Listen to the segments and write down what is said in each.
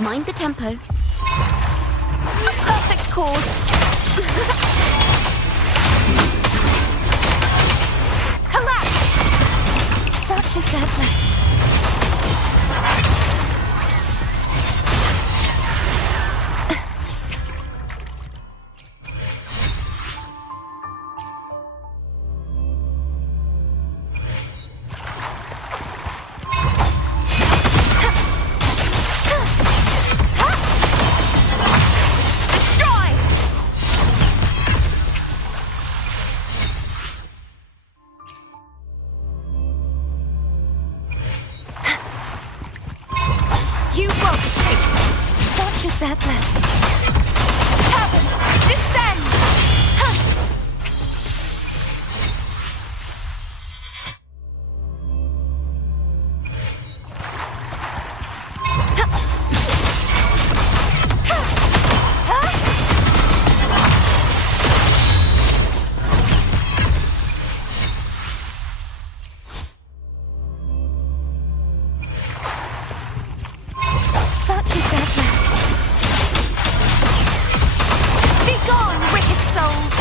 Mind the tempo. A perfect chord. Collapse! Such is their blessing. Their blessing. Heavens, descend! Such is their blessing. Begone, wicked souls!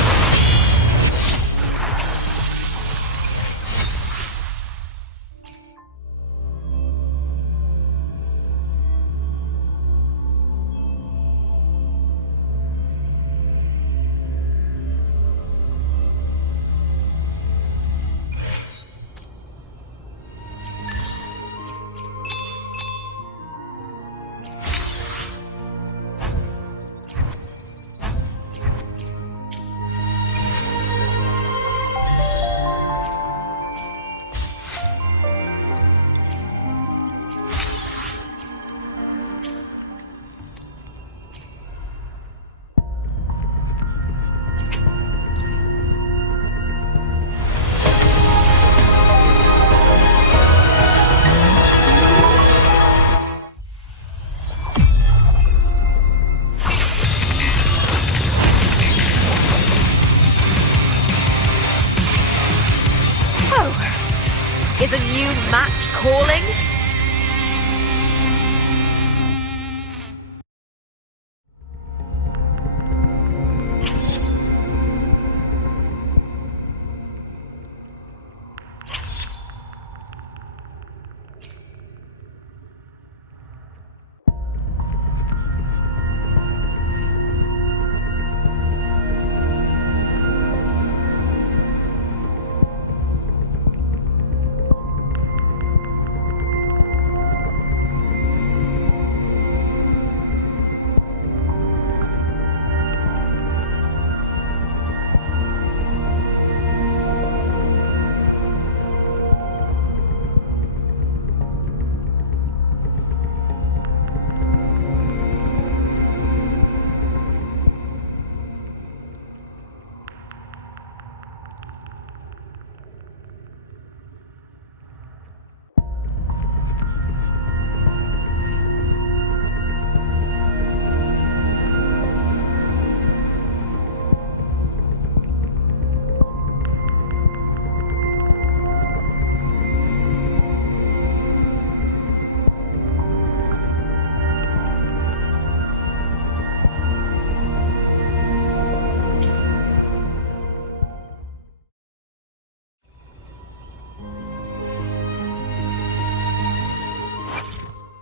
Is a new match calling?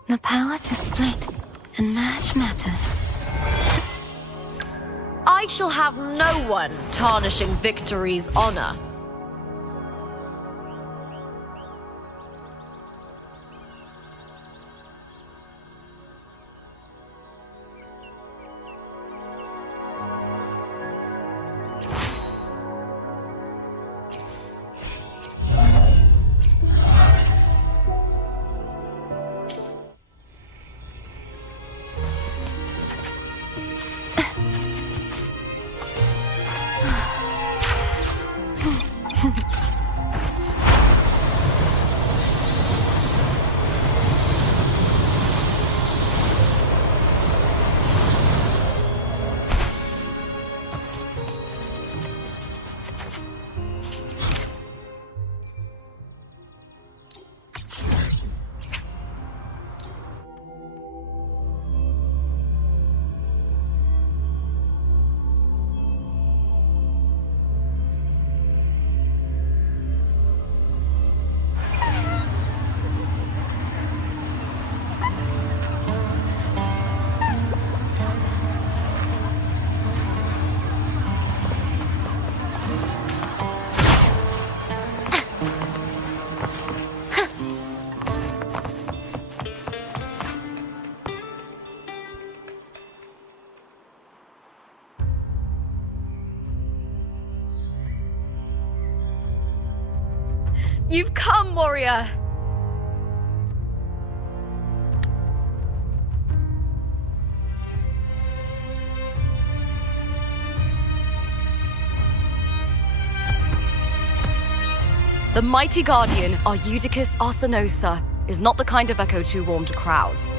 The power to split and merge matter. I shall have no one tarnishing victory's honor. You've come, warrior! The mighty guardian, Arudicus Arsenosa, is not the kind of echo too warm to crowds.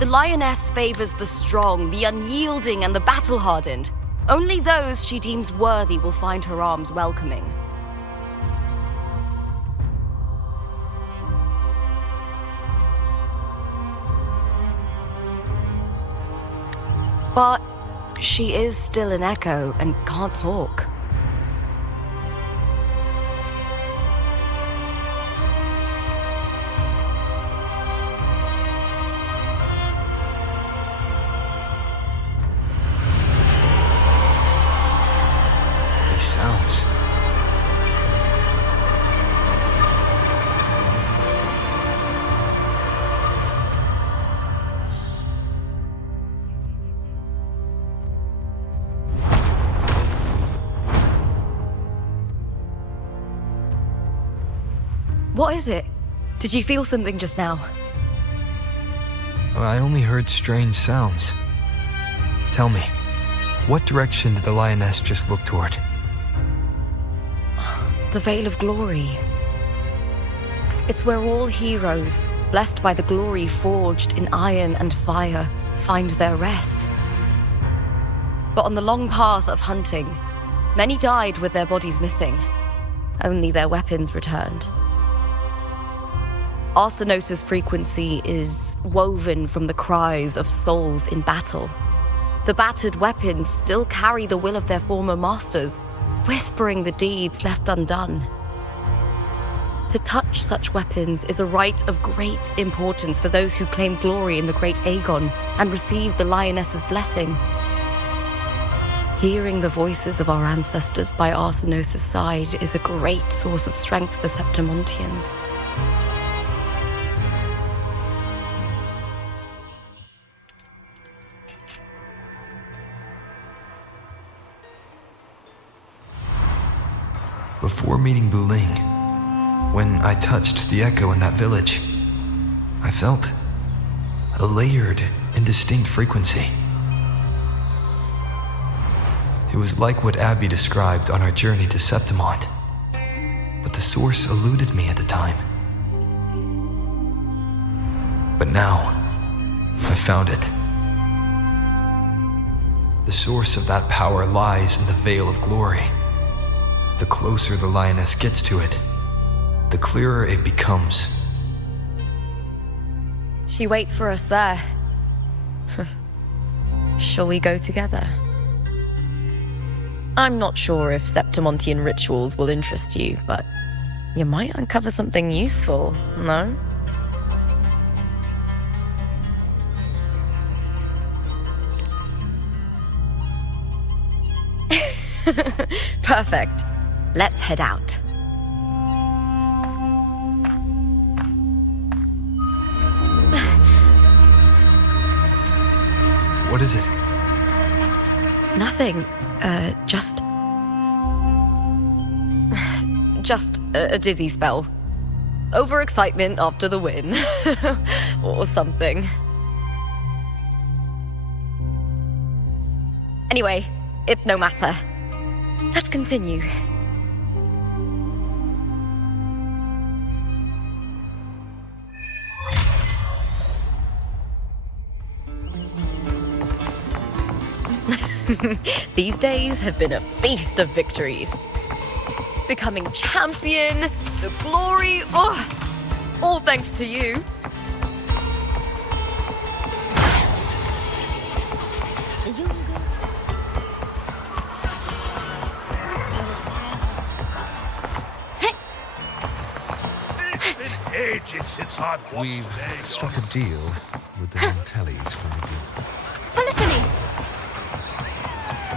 The lioness favors the strong, the unyielding, and the battle-hardened. Only those she deems worthy will find her arms welcoming. But she is still an echo and can't talk. These sounds. What is it? Did you feel something just now? I only heard strange sounds. Tell me, what direction did the lioness just look toward? The Veil of Glory. It's where all heroes, blessed by the glory forged in iron and fire, find their rest. But on the long path of hunting, many died with their bodies missing. Only their weapons returned. Arsenosa's frequency is woven from the cries of souls in battle. The battered weapons still carry the will of their former masters, whispering the deeds left undone. To touch such weapons is a rite of great importance for those who claim glory in the great Aegon and receive the lioness's blessing. Hearing the voices of our ancestors by Arsenosa's side is a great source of strength for Septimontians. Before meeting Buling, when I touched the echo in that village, I felt a layered and distinct frequency. It was like what Abby described on our journey to Septimont, but the source eluded me at the time. But now, I found it. The source of that power lies in the Veil of Glory. The closer the lioness gets to it, the clearer it becomes. She waits for us there. Shall we go together? I'm not sure if Septimontian rituals will interest you, but you might uncover something useful, no? Perfect. Let's head out. What is it? Nothing. Just a dizzy spell. Overexcitement after the win. Or something. Anyway, it's no matter. Let's continue. These days have been a feast of victories. Becoming champion, the glory, all thanks to you. It's been ages since I've watched We've Aegon. struck a deal with the Montellis from the group. Polyphony!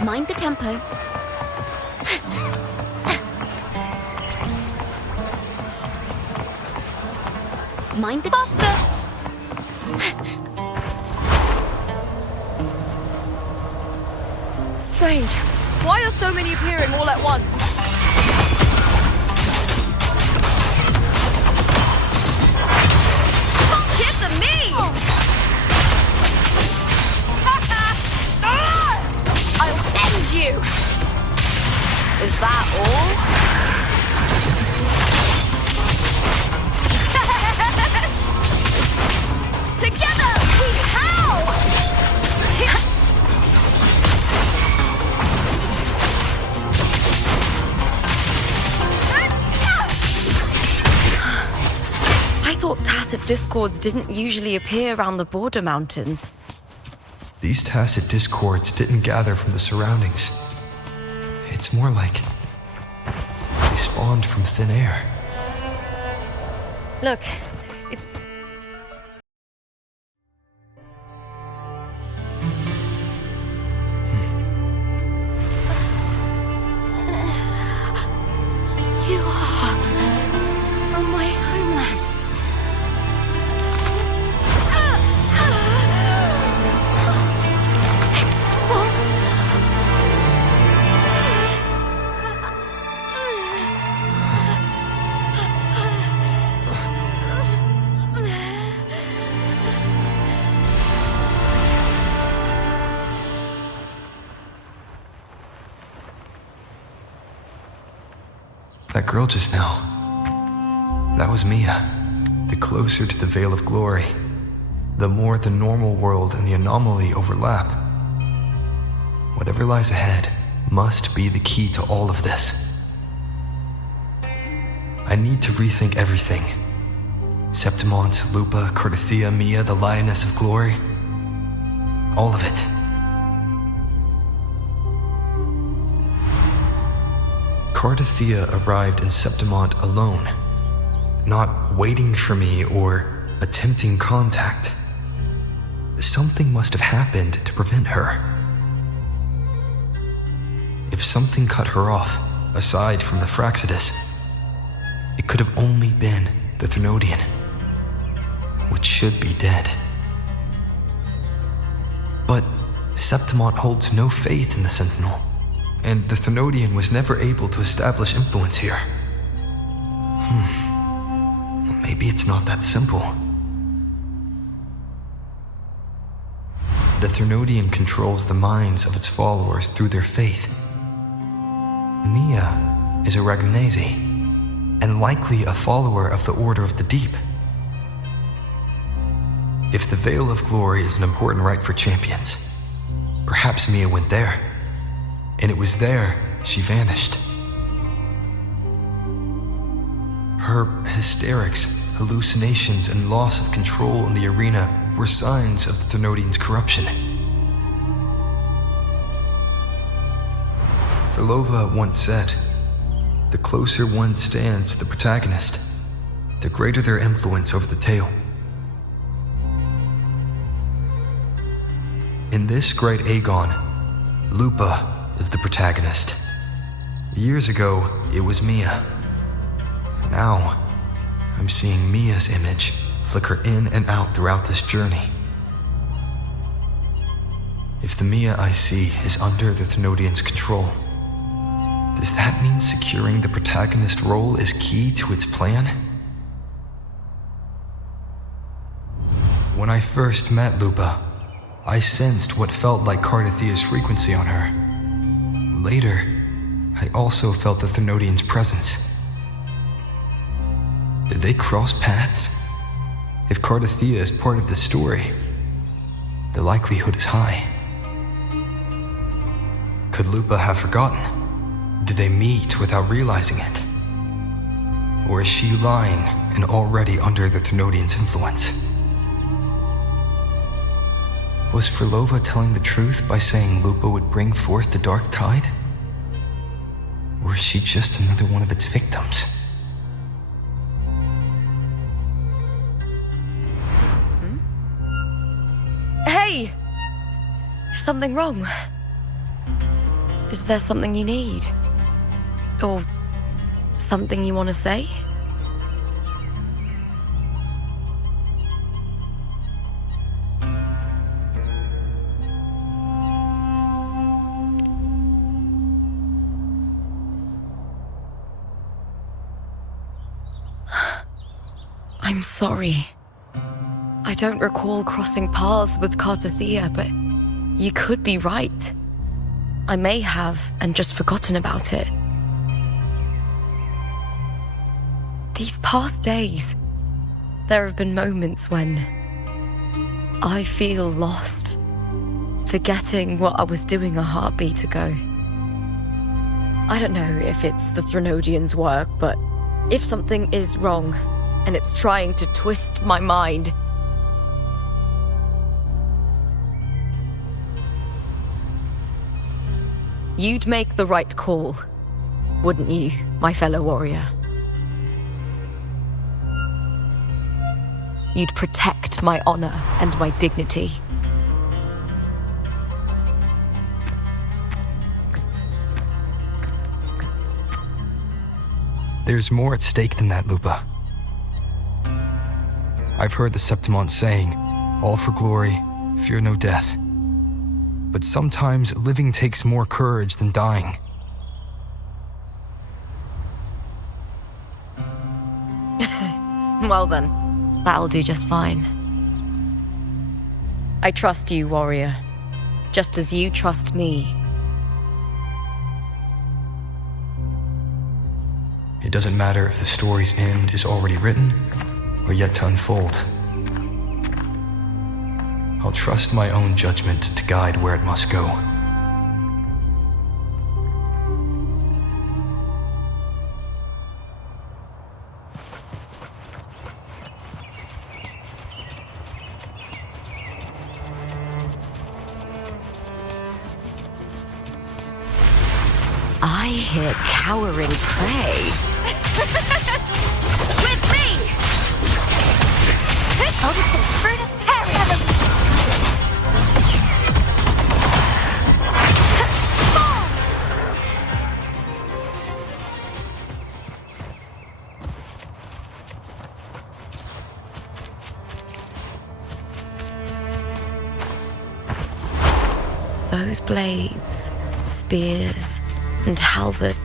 Mind the tempo. Mind the faster. Strange. Why are so many appearing all at once? Hit the me! I'll end you! Is that all? Together we howl! I thought tacit discords didn't usually appear around the border mountains. These tacit discords didn't gather from the surroundings. It's more like they spawned from thin air. Look, it's... You are from my homeland. That girl just now, that was Mia. The closer to the Veil of Glory, the more the normal world and the anomaly overlap. Whatever lies ahead must be the key to all of this. I need to rethink everything. Septimont, Lupa, Cartithea, Mia, the Lioness of Glory. All of it. Cartithea arrived in Septimont alone, not waiting for me or attempting contact. Something must have happened to prevent her. If something cut her off, aside from the Fraxidus, it could have only been the Thermodian, which should be dead. But Septimont holds no faith in the Sentinel, and the Thermodian was never able to establish influence here. Maybe it's not that simple. The Thermodian controls the minds of its followers through their faith. Mia is a Ragunese, and likely a follower of the Order of the Deep. If the Veil of Glory is an important rite for champions, perhaps Mia went there, and it was there she vanished. Her hysterics, hallucinations, and loss of control in the arena were signs of the Thermodian's corruption. Therlova once said, "The closer one stands to the protagonist, the greater their influence over the tale." In this great Aegon, Lupa is the protagonist. Years ago, it was Mia. Now, I'm seeing Mia's image flicker in and out throughout this journey. If the Mia I see is under the Thermodian's control, does that mean securing the protagonist role is key to its plan? When I first met Lupa, I sensed what felt like Cartithea's frequency on her. Later, I also felt the Thermodian's presence. Did they cross paths? If Cartithea is part of this story, the likelihood is high. Could Lupa have forgotten? Did they meet without realizing it? Or is she lying and already under the Thermodian's influence? Was Therlova telling the truth by saying Lupa would bring forth the Dark Tide? Or is she just another one of its victims? Hey! Is something wrong? Is there something you need? Or something you want to say? I'm sorry. I don't recall crossing paths with Carte, but you could be right. I may have and just forgotten about it. These past days, there have been moments when I feel lost, forgetting what I was doing a heartbeat ago. I don't know if it's the Threnodians' work, but if something is wrong and it's trying to twist my mind, you'd make the right call, wouldn't you, my fellow warrior? You'd protect my honor and my dignity. There's more at stake than that, Lupa. I've heard the Septimont saying, all for glory, fear no death. But sometimes living takes more courage than dying. Well then, that'll do just fine. I trust you, warrior, just as you trust me. It doesn't matter if the story's end is already written or yet to unfold. I'll trust my own judgment to guide where it must go. I hear cowering prey. With me! I'll just put fruit of paradise. Those blades, spears, and halberd.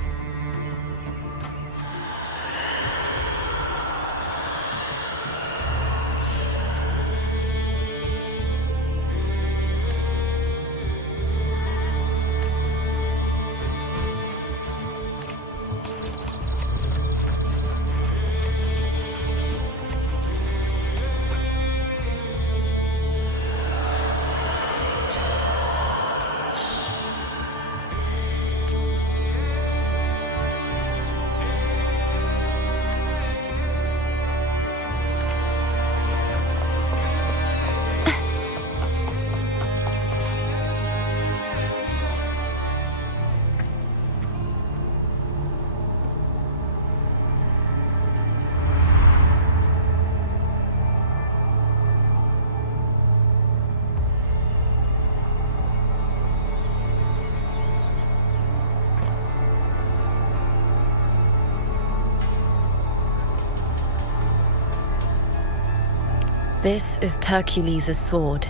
This is Hercules' sword.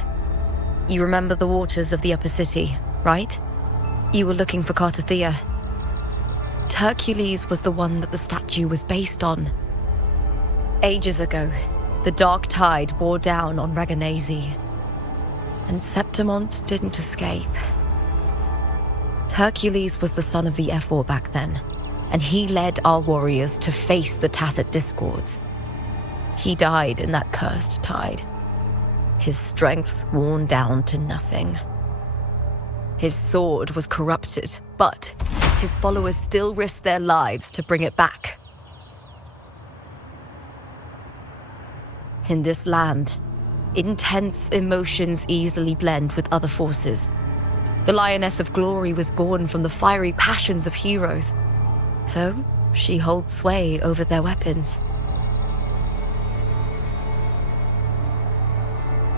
You remember the waters of the upper city, right? You were looking for Carte. Hercules was the one that the statue was based on. Ages ago, the dark tide bore down on Reganese, and Septimont didn't escape. Hercules was the son of the Ephor back then, and he led our warriors to face the Tacit Discords. He died in that cursed tide, his strength worn down to nothing. His sword was corrupted, but his followers still risked their lives to bring it back. In this land, intense emotions easily blend with other forces. The Lioness of Glory was born from the fiery passions of heroes, so she holds sway over their weapons.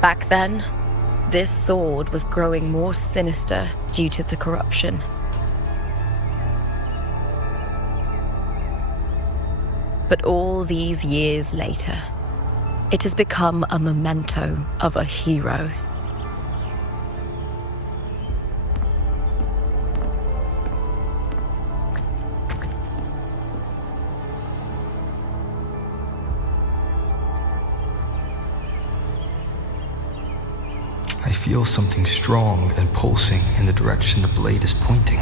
Back then, this sword was growing more sinister due to the corruption. But all these years later, it has become a memento of a hero. feel something strong and pulsing in the direction the blade is pointing.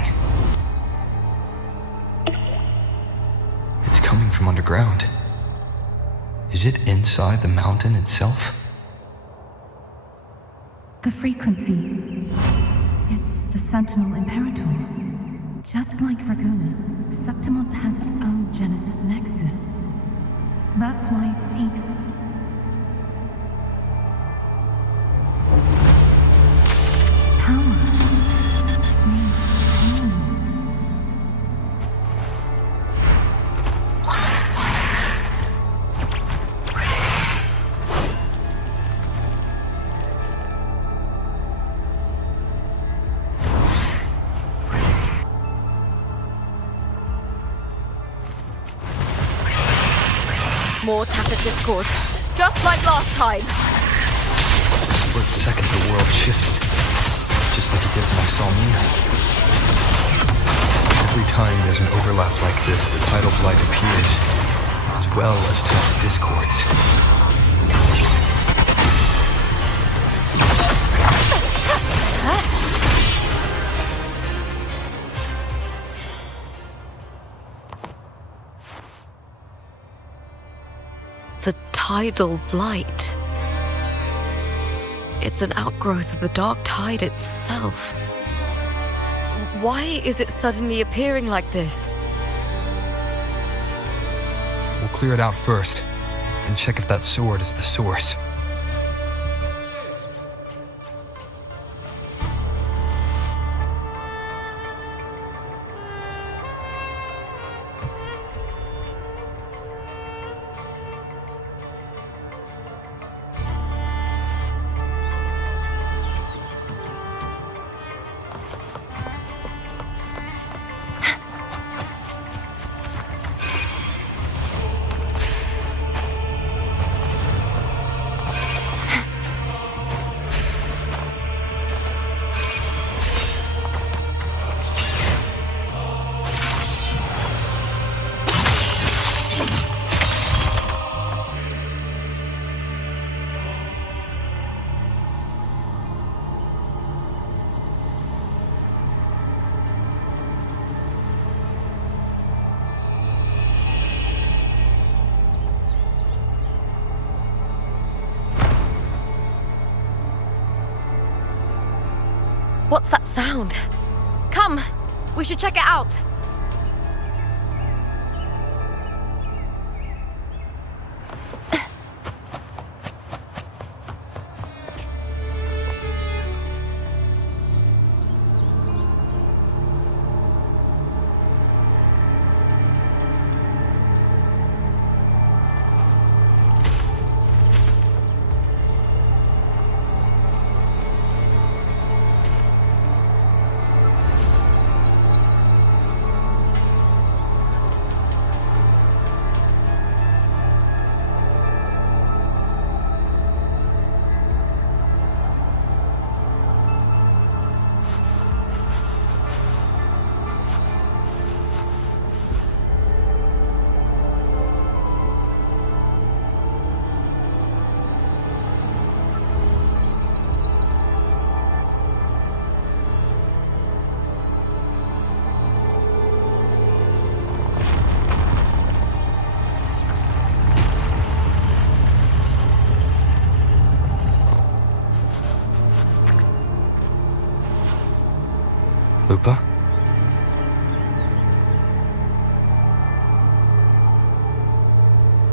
It's coming from underground. Is it inside the mountain itself? The frequency. It's the Sentinel Imperator. Just like Raguna, Septimont has its own Genesis Nexus. That's why it seeks... power. Needs pain. More tacit discord, just like last time. A split second the world shifted, just like it did when I saw Mia. Every time there's an overlap like this, the tidal blight appears, as well as tacit discords. The tidal blight. It's an outgrowth of the dark tide itself. Why is it suddenly appearing like this? We'll clear it out first, then check if that sword is the source. What's that sound? Come, we should check it out. Lupa?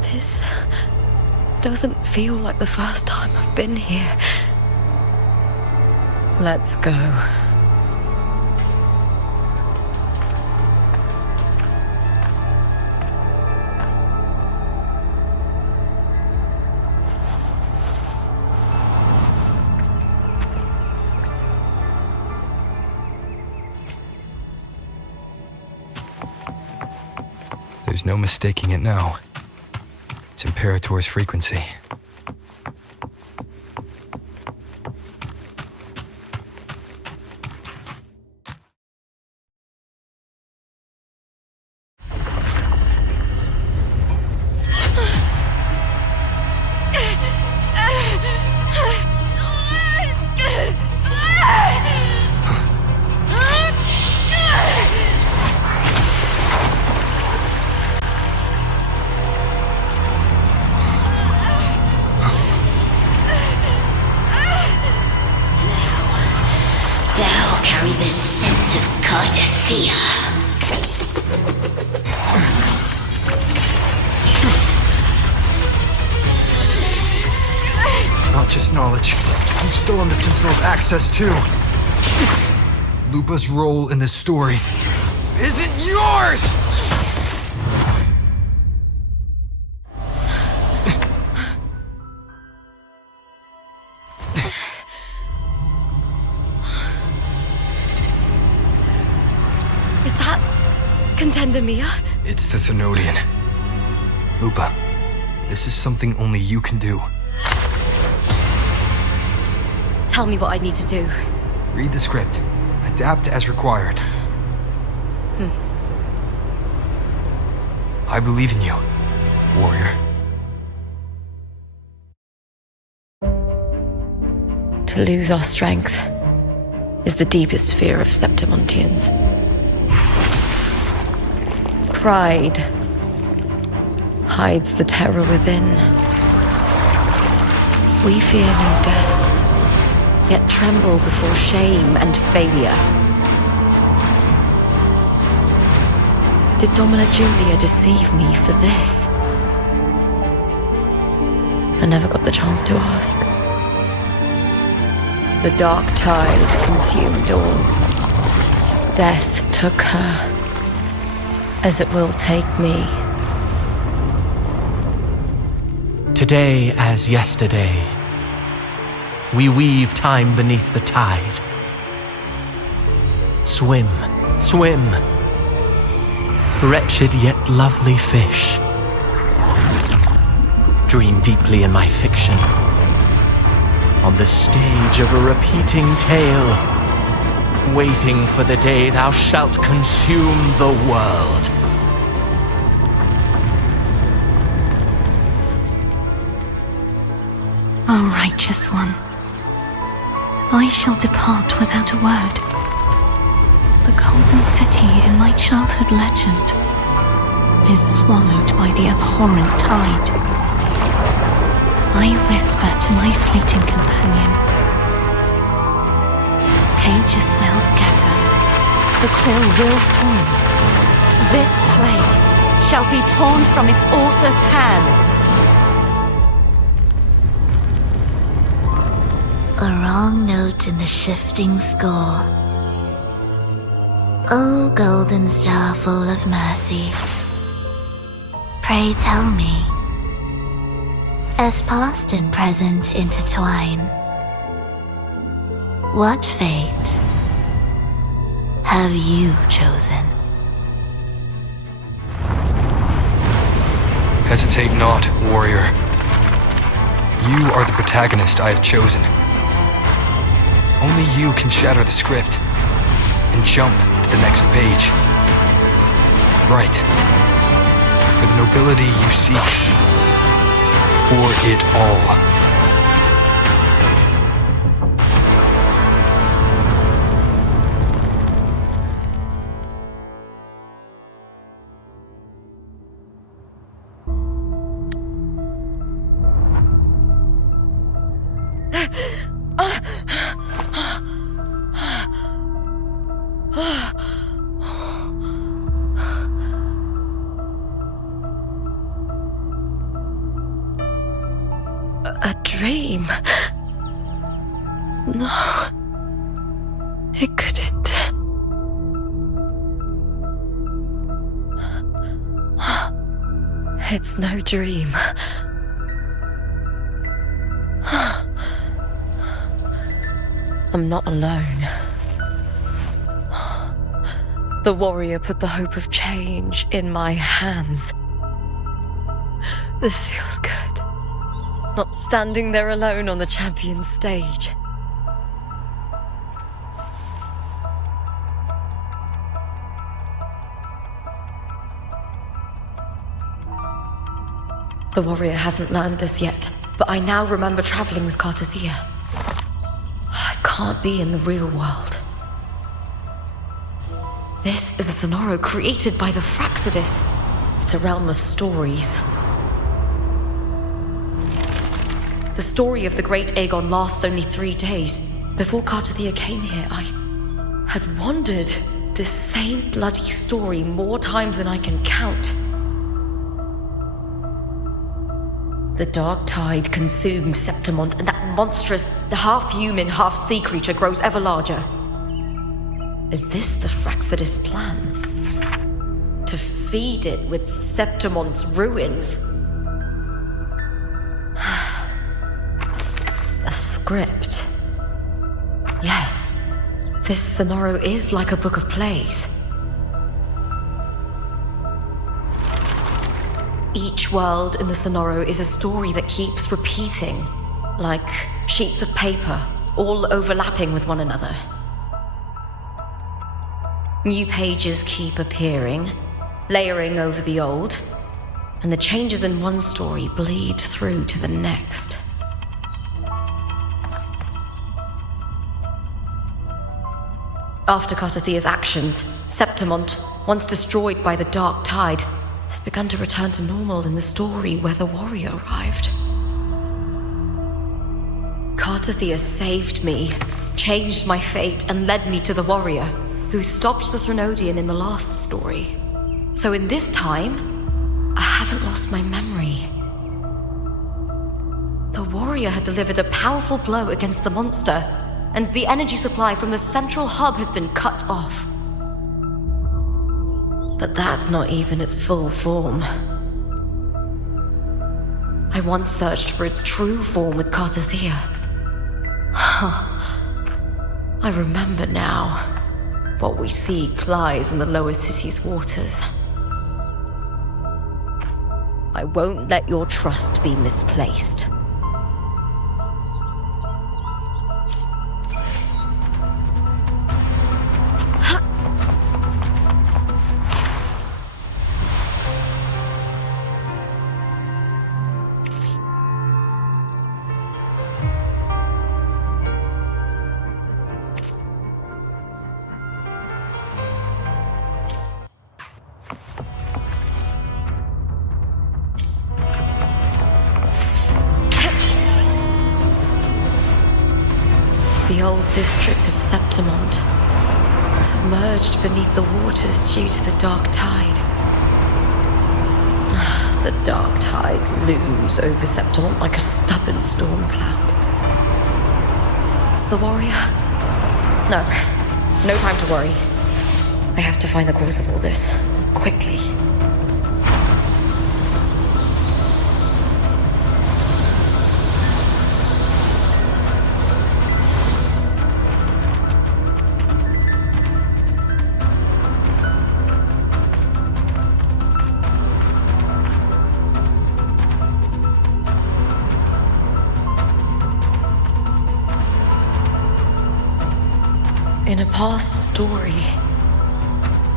This doesn't feel like the first time I've been here. Let's go. There's no mistaking it now. It's Imperator's frequency. Not just knowledge. You've stolen the Sentinel's access too. Lupa's role in this story isn't yours! Is that Contender Mia? It's the Thenodian. Lupa, this is something only you can do. Tell me what I need to do. Read the script. Adapt as required. I believe in you, warrior. To lose our strength is the deepest fear of Septimontians. Pride hides the terror within. We fear no death, yet tremble before shame and failure. Did Domina Julia deceive me for this? I never got the chance to ask. The dark tide consumed all. Death took her, as it will take me. Today as yesterday, we weave time beneath the tide. Swim, swim, wretched yet lovely fish. Dream deeply in my fiction, on the stage of a repeating tale, waiting for the day thou shalt consume the world. O righteous one, I shall depart without a word. The golden city in my childhood legend is swallowed by the abhorrent tide. I whisper to my fleeting companion. Pages will scatter, the quill will form. This play shall be torn from its author's hands. A wrong note in the shifting score. O golden star full of mercy, pray tell me, as past and present intertwine, what fate have you chosen? Hesitate not, warrior. You are the protagonist I have chosen. Only you can shatter the script and jump to the next page. Right. For the nobility you seek. For it all. A dream? No, it couldn't. It's no dream. I'm not alone. The warrior put the hope of change in my hands. This feels good. Not standing there alone on the champion's stage. The warrior hasn't learned this yet, but I now remember traveling with Carte. I can't be in the real world. This is a Sonoro created by the Fraxidus. It's a realm of stories. The story of the great Aegon lasts only 3 days. Before Carte came here, I had wandered this same bloody story more times than I can count. The dark tide consumes Septimont, and that monstrous, half-human, half-sea creature grows ever larger. Is this the Fraxidus plan? To feed it with Septimont's ruins? A script. Yes, this Sonoro is like a book of plays. Each world in the Sonoro is a story that keeps repeating, like sheets of paper, all overlapping with one another. New pages keep appearing, layering over the old, and the changes in one story bleed through to the next. After Cartethea's actions, Septimont, once destroyed by the dark tide, has begun to return to normal in the story where the warrior arrived. Cartethea saved me, changed my fate, and led me to the warrior, who stopped the Threnodian in the last story. So in this time, I haven't lost my memory. The warrior had delivered a powerful blow against the monster, and the energy supply from the central hub has been cut off. But that's not even its full form. I once searched for its true form with Cartethea. I remember now. What we see lies in the lower city's waters. I won't let your trust be misplaced. The old district of Septimont, submerged beneath the waters due to the dark tide. The dark tide looms over Septimont like a stubborn storm cloud. It's the warrior? No time to worry. I have to find the cause of all this, and quickly. In a past story,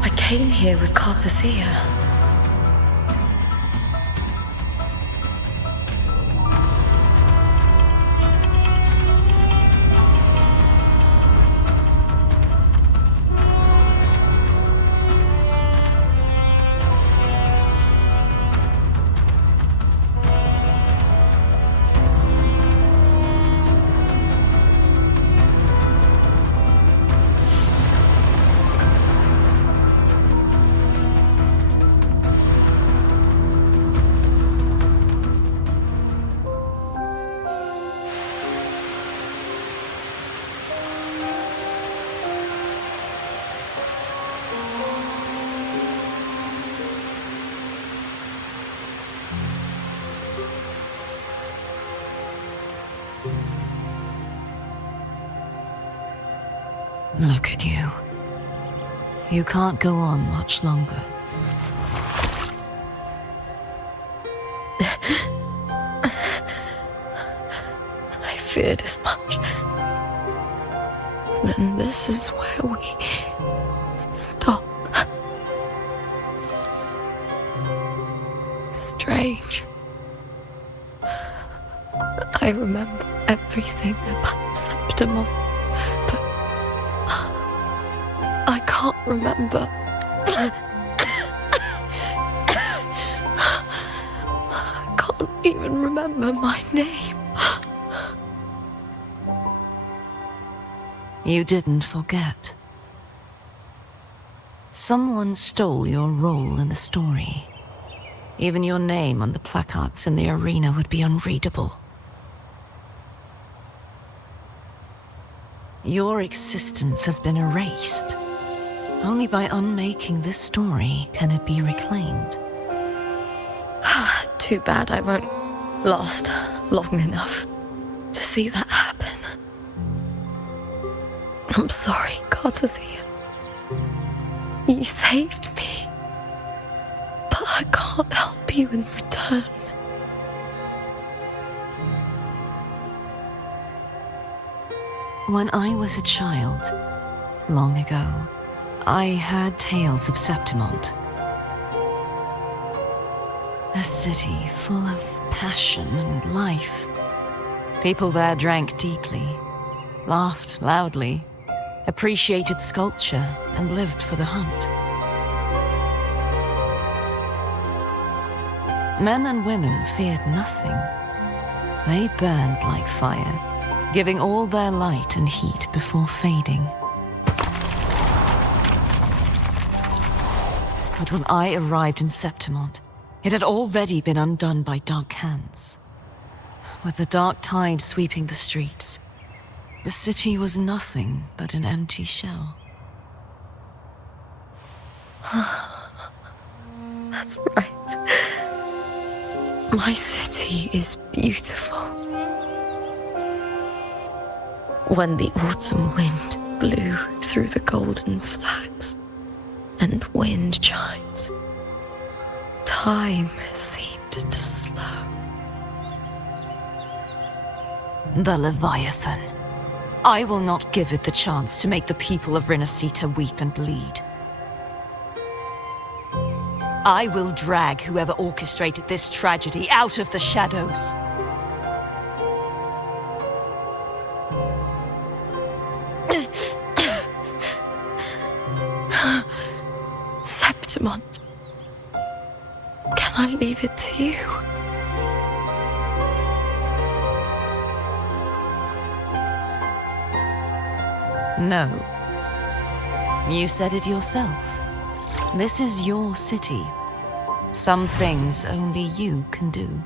I came here with Cartethea. Look at you. You can't go on much longer. I feared as much. Then this is where we stop. Strange. I remember everything about Septimont, but I can't remember. I can't even remember my name. You didn't forget. Someone stole your role in the story. Even your name on the placards in the arena would be unreadable. Your existence has been erased. Only by unmaking this story can it be reclaimed. Too bad I won't last long enough to see that happen. I'm sorry, Courtesy. You saved me. But I can't help you in return. When I was a child, long ago, I heard tales of Septimont. A city full of passion and life. People there drank deeply, laughed loudly, appreciated sculpture, and lived for the hunt. Men and women feared nothing. They burned like fire, giving all their light and heat before fading. But when I arrived in Septimont, it had already been undone by dark hands. With the dark tide sweeping the streets, the city was nothing but an empty shell. That's right. My city is beautiful. When the autumn wind blew through the golden flags and wind chimes, time seemed to slow. The Leviathan. I will not give it the chance to make the people of Rinascita weep and bleed. I will drag whoever orchestrated this tragedy out of the shadows. Septimont, can I leave it to you? No. You said it yourself. This is your city. Some things only you can do.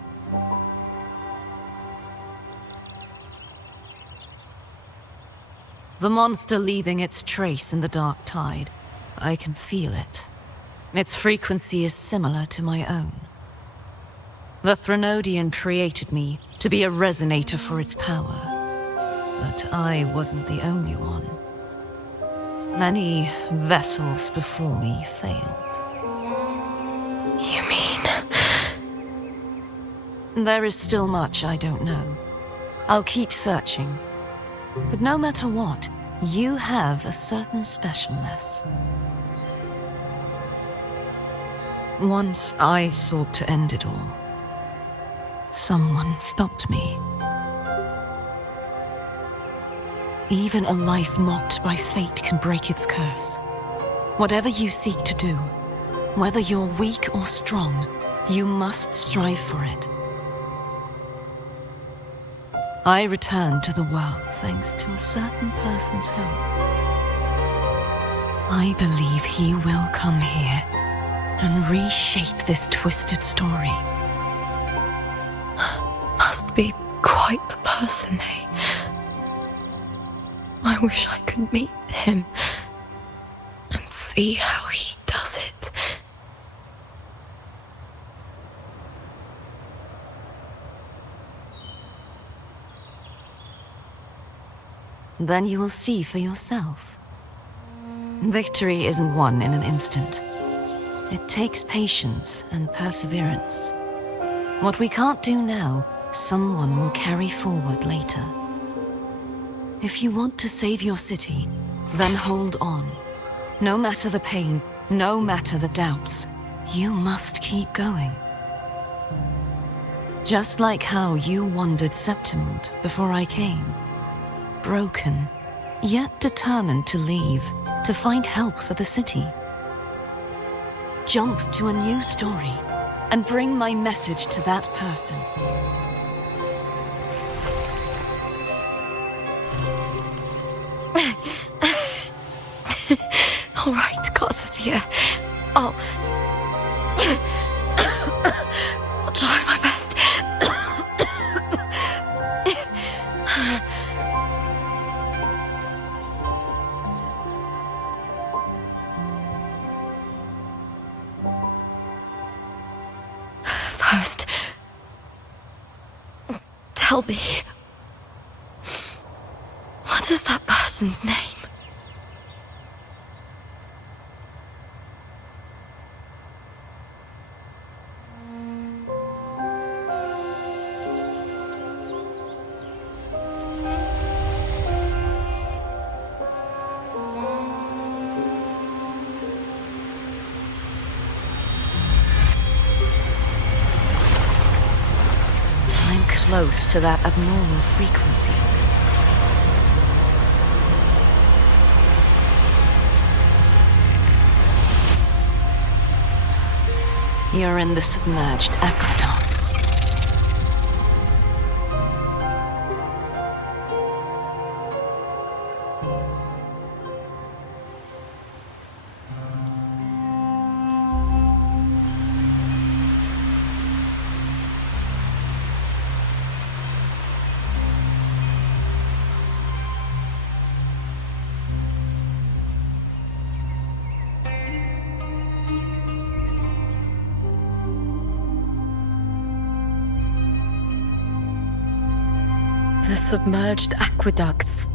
The monster leaving its trace in the dark tide. I can feel it. Its frequency is similar to my own. The Threnodian created me to be a resonator for its power. But I wasn't the only one. Many vessels before me failed. You mean? There is still much I don't know. I'll keep searching. But no matter what, you have a certain specialness. Once I sought to end it all. Someone stopped me. Even a life mocked by fate can break its curse. Whatever you seek to do, whether you're weak or strong, you must strive for it. I returned to the world thanks to a certain person's help. I believe he will come here and reshape this twisted story. Must be quite the person, eh? I wish I could meet him and see how he does it. Then you will see for yourself. Victory isn't won in an instant. It takes patience and perseverance. What we can't do now, someone will carry forward later. If you want to save your city, then hold on. No matter the pain, no matter the doubts, you must keep going. Just like how you wandered Septimont before I came. Broken, yet determined to leave, to find help for the city. Jump to a new story and bring my message to that person. All right, God. Carter. I'll try my best. First, tell me, what is that person's name? Close to that abnormal frequency. You're in the submerged aqueducts. The submerged aqueducts.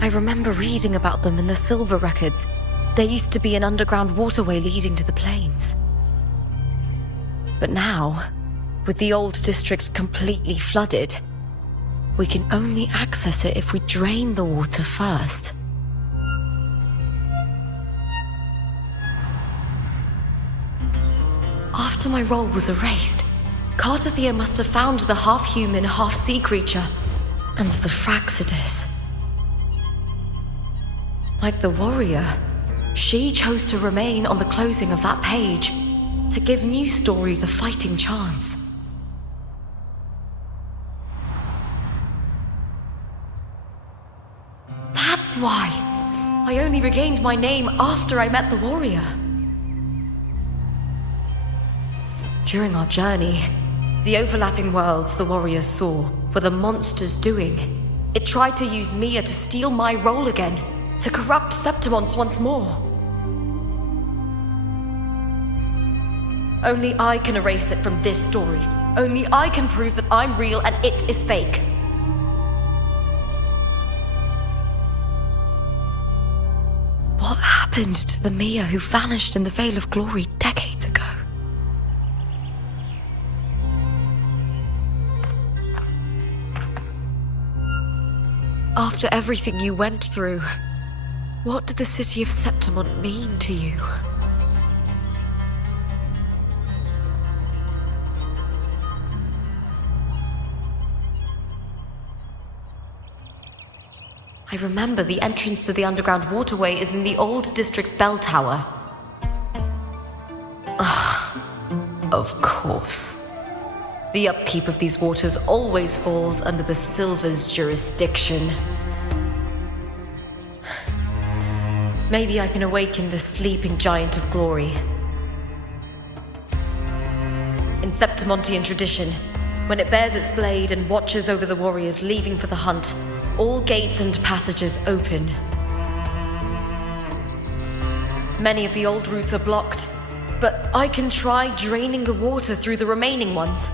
I remember reading about them in the silver records. There used to be an underground waterway leading to the plains. But now, with the old district completely flooded, we can only access it if we drain the water first. After my role was erased, Carter must have found the half-human, half-sea creature, and the Fraxidus. Like the warrior, she chose to remain on the closing of that page, to give new stories a fighting chance. That's why I only regained my name after I met the warrior. During our journey, the overlapping worlds the warriors saw were the monsters doing. It tried to use Mia to steal my role again, to corrupt Septimons once more. Only I can erase it from this story. Only I can prove that I'm real and it is fake. What happened to the Mia who vanished in the Veil of Glory decades ago? After everything you went through, what did the city of Septimon mean to you? I remember the entrance to the underground waterway is in the old district's bell tower. Of course. The upkeep of these waters always falls under the Silver's jurisdiction. Maybe I can awaken the sleeping giant of glory. In Septimontian tradition, when it bears its blade and watches over the warriors leaving for the hunt, all gates and passages open. Many of the old routes are blocked, but I can try draining the water through the remaining ones.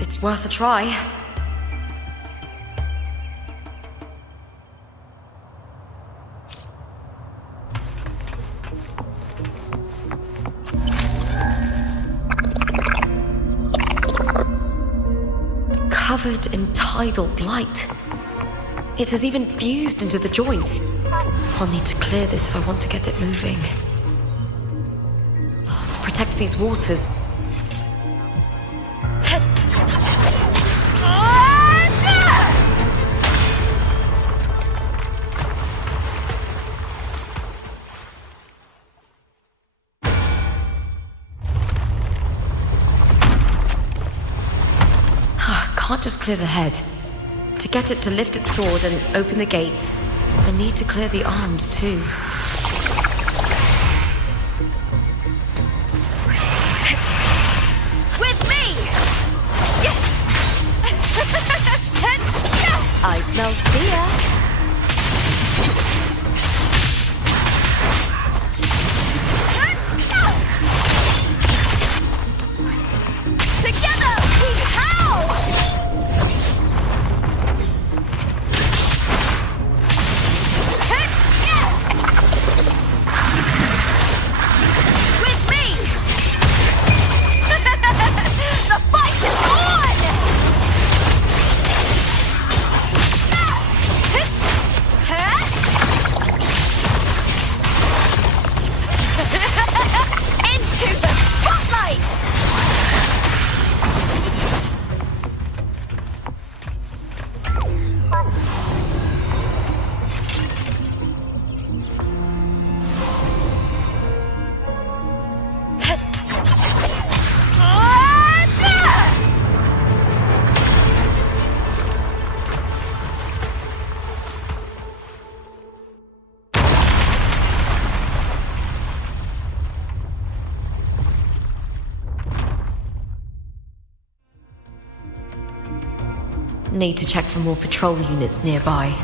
It's worth a try. Covered in tidal blight. It has even fused into the joints. I'll need to clear this if I want to get it moving. To protect these waters, can't just clear the head. To get it to lift its sword and open the gates, I need to clear the arms too. smell fear. Together, we howl! With me! The fight is on! Into the spotlight! Need to check for more patrol units nearby.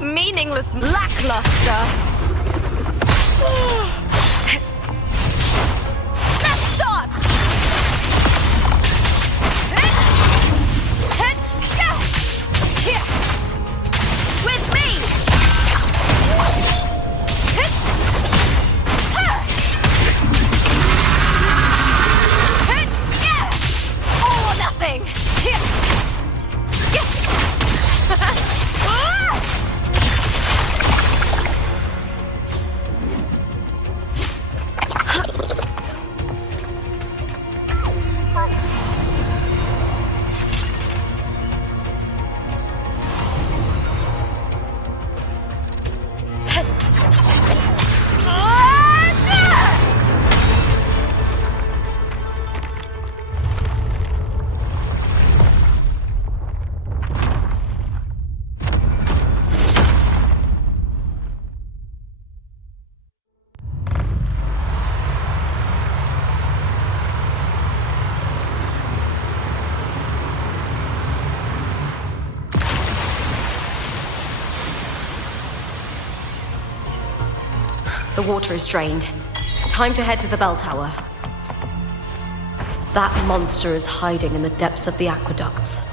Meaningless, lackluster. Let's start. Here, with me. All or nothing. The water is drained. Time to head to the bell tower. That monster is hiding in the depths of the aqueducts.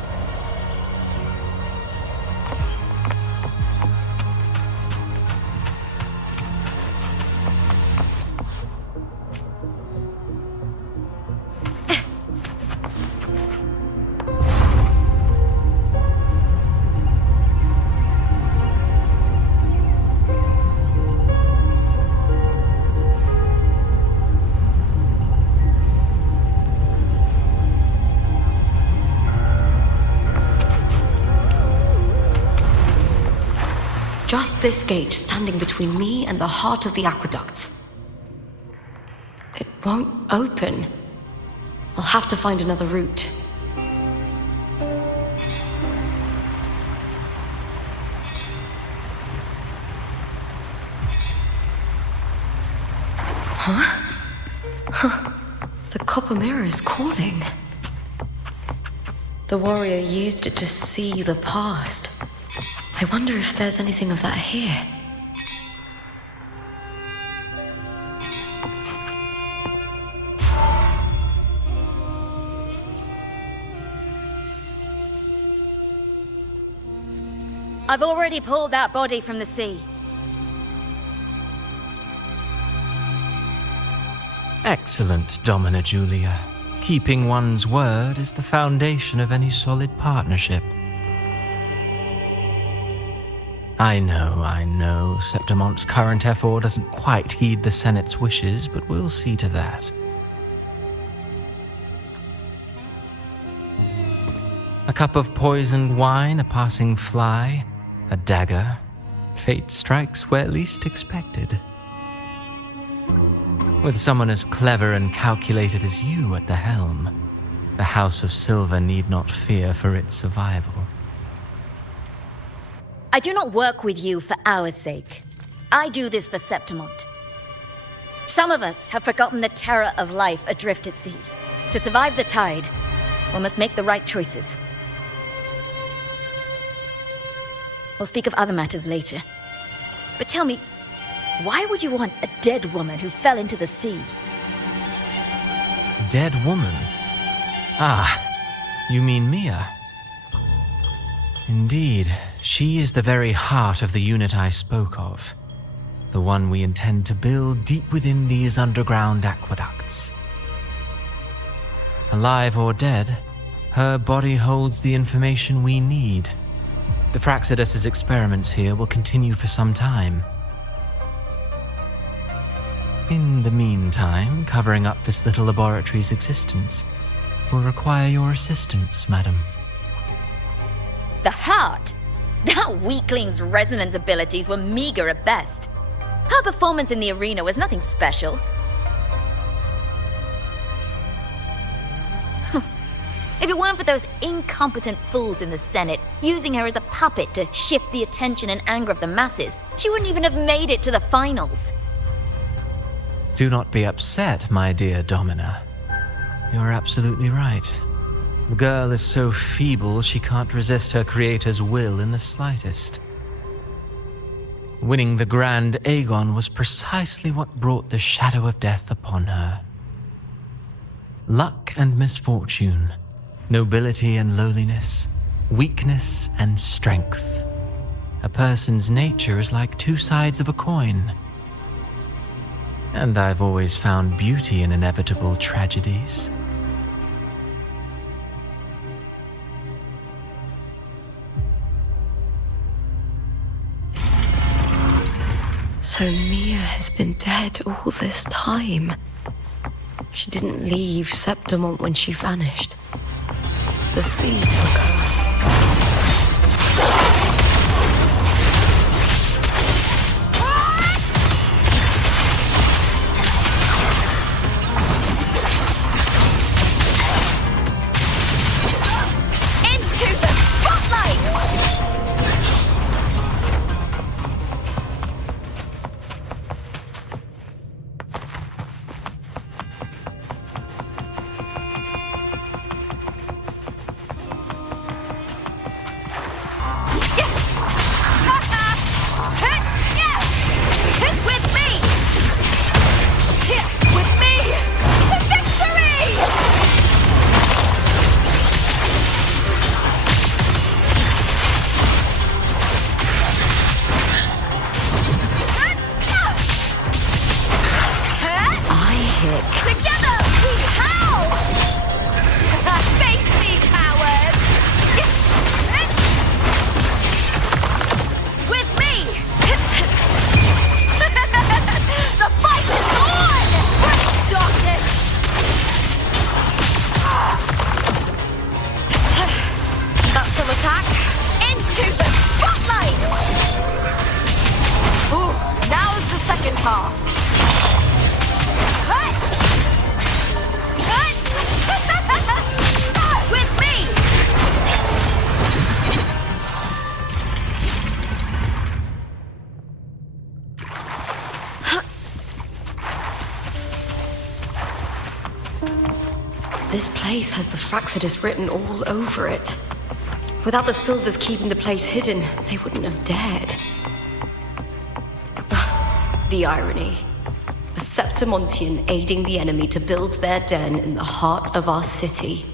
Just this gate standing between me and the heart of the aqueducts. It won't open. I'll have to find another route. The copper mirror is calling. The warrior used it to see the past. I wonder if there's anything of that here. I've already pulled that body from the sea. Excellent, Domina Julia. Keeping one's word is the foundation of any solid partnership. I know, Septimonte's current effort doesn't quite heed the Senate's wishes, but we'll see to that. A cup of poisoned wine, a passing fly, a dagger. Fate strikes where least expected. With someone as clever and calculated as you at the helm, the House of Silver need not fear for its survival. I do not work with you for our sake. I do this for Septimont. Some of us have forgotten the terror of life adrift at sea. To survive the tide, one must make the right choices. We'll speak of other matters later. But tell me, why would you want a dead woman who fell into the sea? Dead woman? Ah, you mean Mia? Indeed, she is the very heart of the unit I spoke of. The one we intend to build deep within these underground aqueducts. Alive or dead, her body holds the information we need. The Fraxidus's experiments here will continue for some time. In the meantime, covering up this little laboratory's existence will require your assistance, madam. The heart? That weakling's resonance abilities were meager at best. Her performance in the arena was nothing special. If it weren't for those incompetent fools in the Senate using her as a puppet to shift the attention and anger of the masses, she wouldn't even have made it to the finals. Do not be upset, my dear Domina. You're absolutely right. The girl is so feeble she can't resist her creator's will in the slightest. Winning the Grand Aegon was precisely what brought the shadow of death upon her. Luck and misfortune, nobility and lowliness, weakness and strength. A person's nature is like two sides of a coin. And I've always found beauty in inevitable tragedies. So Mia has been dead all this time. She didn't leave Septimont when she vanished. The sea took her. This place has the Fraxidus written all over it. Without the Silvers keeping the place hidden, they wouldn't have dared. The irony. A Septimontian aiding the enemy to build their den in the heart of our city.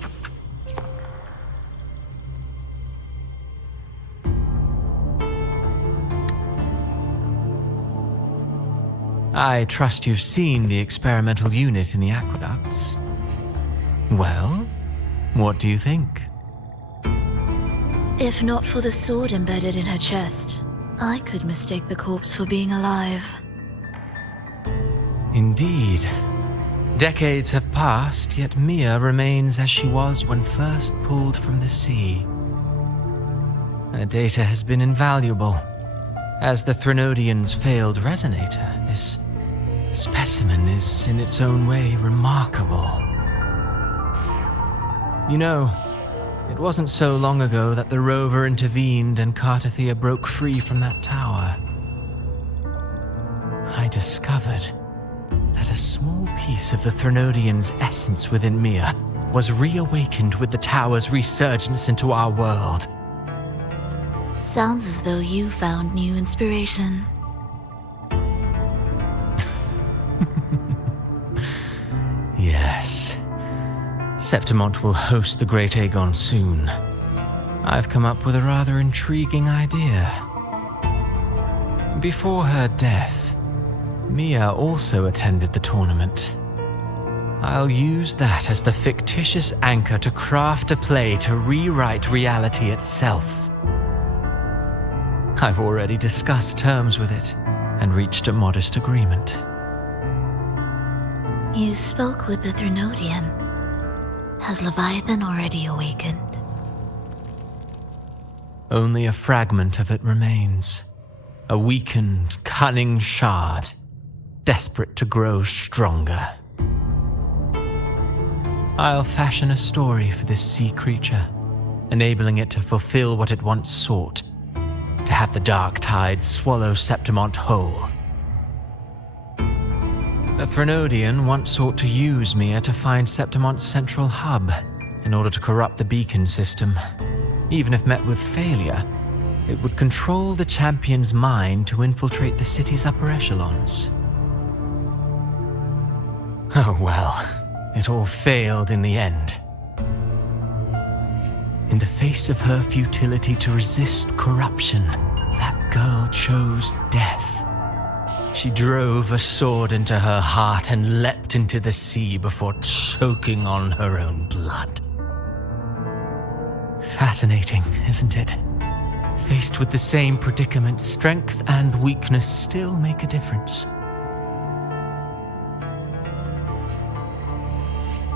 I trust you've seen the experimental unit in the aqueducts. Well, what do you think? If not for the sword embedded in her chest, I could mistake the corpse for being alive. Indeed. Decades have passed, yet Mia remains as she was when first pulled from the sea. Her data has been invaluable. As the Threnodian's failed resonator, this specimen is in its own way remarkable. You know, it wasn't so long ago that the rover intervened and Cartethia broke free from that tower. I discovered that a small piece of the Threnodian's essence within Mia was reawakened with the tower's resurgence into our world. Sounds as though you found new inspiration. Yes. Septimont will host the Great Aegon soon. I've come up with a rather intriguing idea. Before her death, Mia also attended the tournament. I'll use that as the fictitious anchor to craft a play to rewrite reality itself. I've already discussed terms with it and reached a modest agreement. You spoke with the Threnodian. Has Leviathan already awakened? Only a fragment of it remains. A weakened, cunning shard, desperate to grow stronger. I'll fashion a story for this sea creature, enabling it to fulfill what it once sought, to have the dark tide swallow Septimont whole. The Threnodian once sought to use Mia to find Septimont's central hub in order to corrupt the beacon system. Even if met with failure, it would control the champion's mind to infiltrate the city's upper echelons. Oh well, it all failed in the end. In the face of her futility to resist corruption, that girl chose death. She drove a sword into her heart and leapt into the sea before choking on her own blood. Fascinating, isn't it? Faced with the same predicament, strength and weakness still make a difference.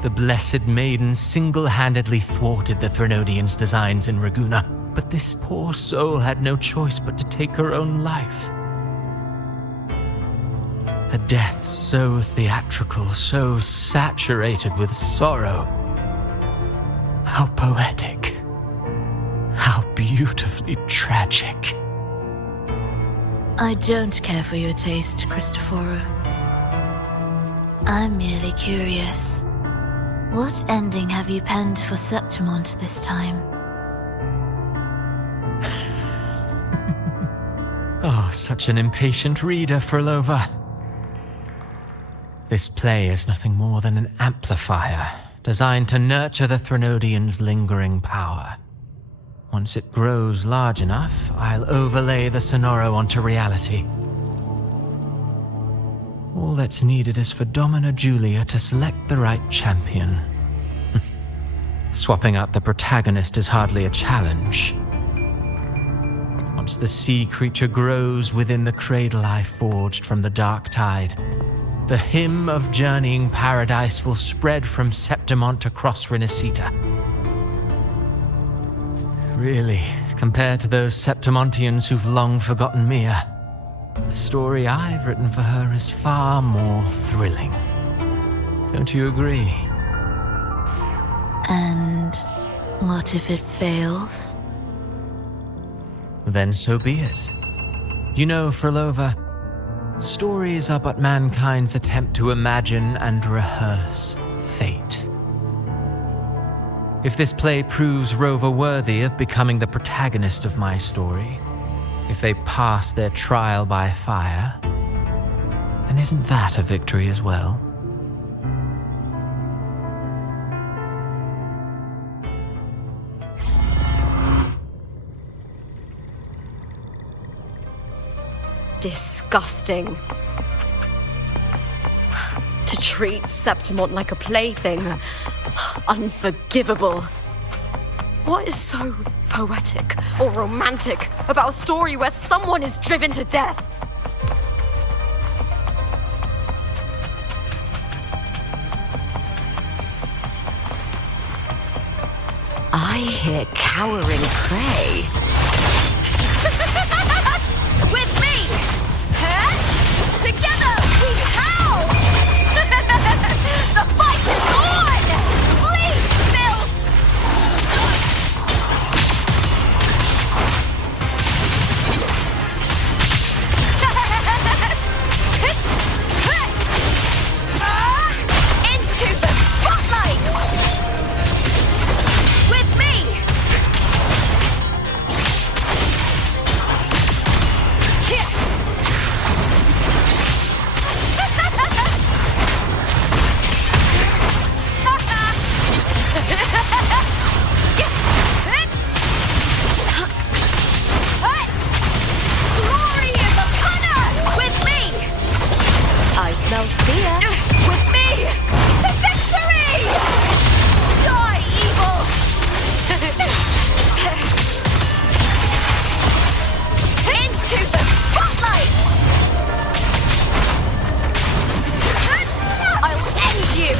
The Blessed Maiden single-handedly thwarted the Threnodian's designs in Raguna, but this poor soul had no choice but to take her own life. A death so theatrical, so saturated with sorrow. How poetic. How beautifully tragic. I don't care for your taste, Cristoforo. I'm merely curious. What ending have you penned for Septimont this time? Oh, such an impatient reader, Frolova. This play is nothing more than an amplifier, designed to nurture the Threnodian's lingering power. Once it grows large enough, I'll overlay the Sonoro onto reality. All that's needed is for Domina Julia to select the right champion. Swapping out the protagonist is hardly a challenge. Once the sea creature grows within the cradle I forged from the dark tide, the hymn of journeying paradise will spread from Septimont across Renacita. Really, compared to those Septimontians who've long forgotten Mia, the story I've written for her is far more thrilling. Don't you agree? And what if it fails? Then so be it. You know, Frolova, stories are but mankind's attempt to imagine and rehearse fate. If this play proves Rover worthy of becoming the protagonist of my story, if they pass their trial by fire, then isn't that a victory as well? Disgusting. To treat Septimont like a plaything. Unforgivable. What is so poetic or romantic about a story where someone is driven to death? I hear cowering prey. With me! Huh? Together we howl! The fight is on! Flee, filth! Into the spotlight! With me! Glory is upon us! With me! I smell fear. With me! To victory! Die, evil! Into the spotlight! I'll end you!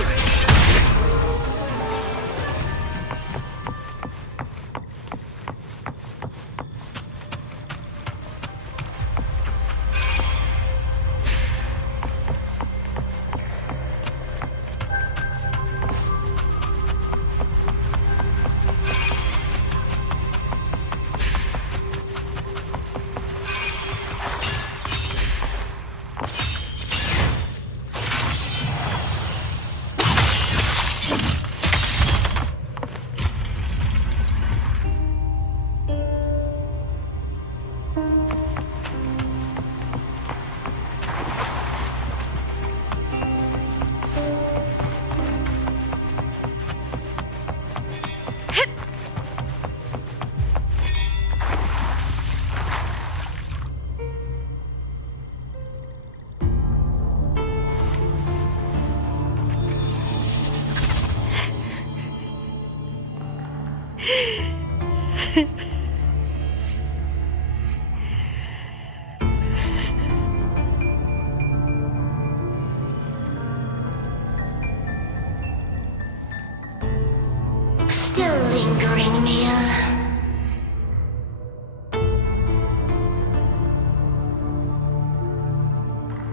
Still lingering, Mia.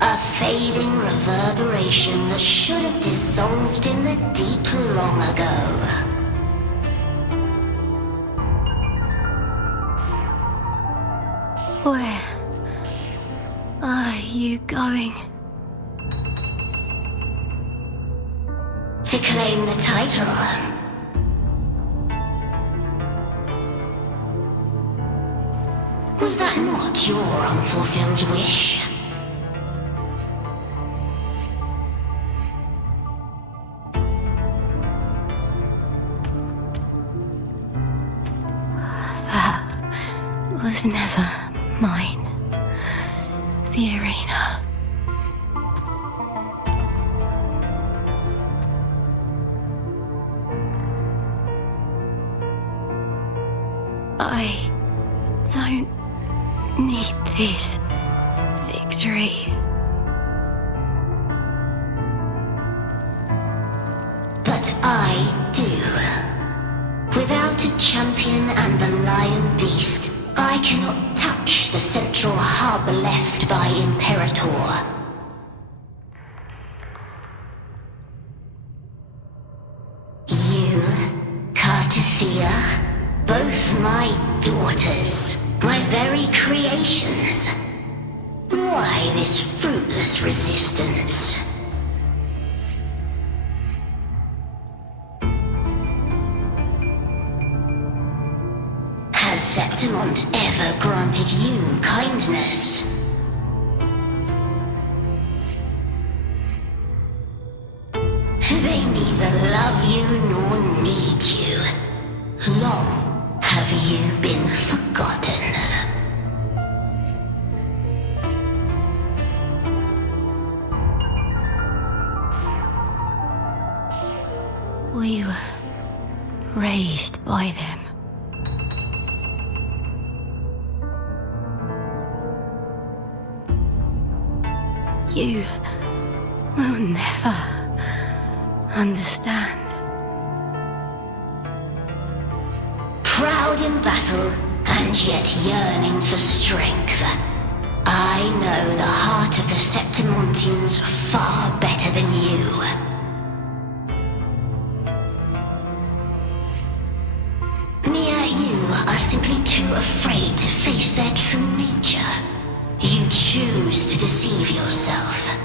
A fading reverberation that should have dissolved in the deep long ago. Where are you going? To claim the title. Was that not your unfulfilled wish? That was never mine. The arena. I don't need this victory. But I do. Without a champion and the lion beast, I cannot touch the central hub left by Imperator. You, Cartethia, both my daughters, my very creations. Why this fruitless resistance? Has Septimont ever granted you kindness? They neither love you nor need you. Long have you been forgotten. We were raised by them. You will never understand. Proud in battle, and yet yearning for strength. I know the heart of the Septimontians far better than you. Mia, you are simply too afraid to face their true nature. You choose to deceive yourself.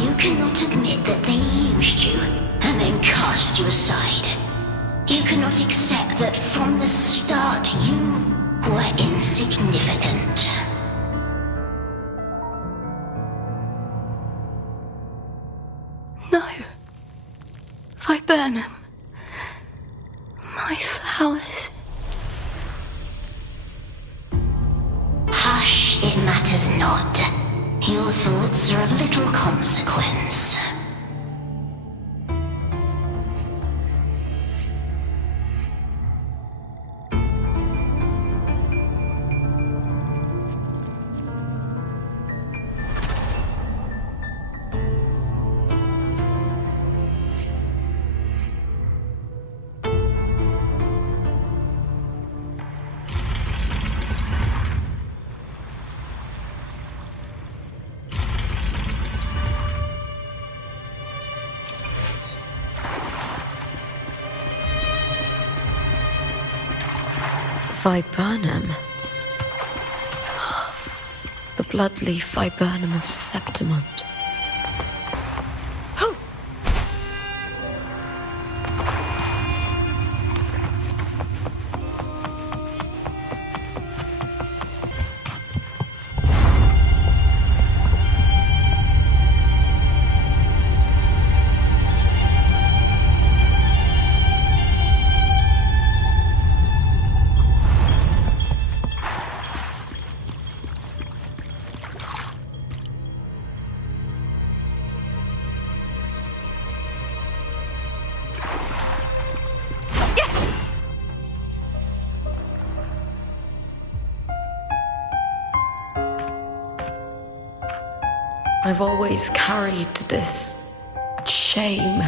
You cannot admit that they used you and then cast you aside. You cannot accept that from the start you were insignificant. No. Viburnum. My flowers. Hush, it matters not. Your thoughts are of little consequence. Viburnum. The bloodleaf viburnum of Septimont. I've always carried this shame.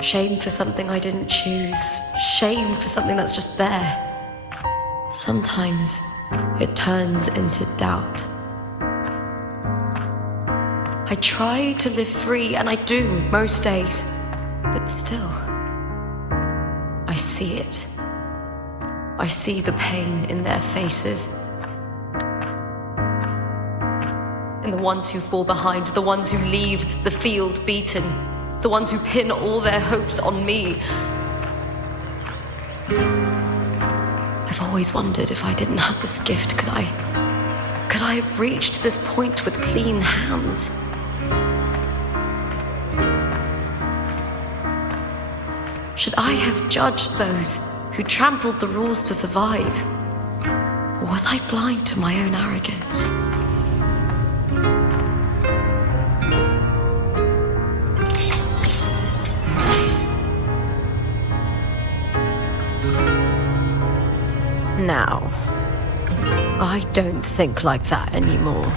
Shame for something I didn't choose. Shame for something that's just there. Sometimes it turns into doubt. I try to live free, and I do most days. But still, I see it. I see the pain in their faces. In the ones who fall behind, the ones who leave the field beaten, the ones who pin all their hopes on me. I've always wondered if I didn't have this gift, could I have reached this point with clean hands? Should I have judged those who trampled the rules to survive? Or was I blind to my own arrogance? Now, I don't think like that anymore.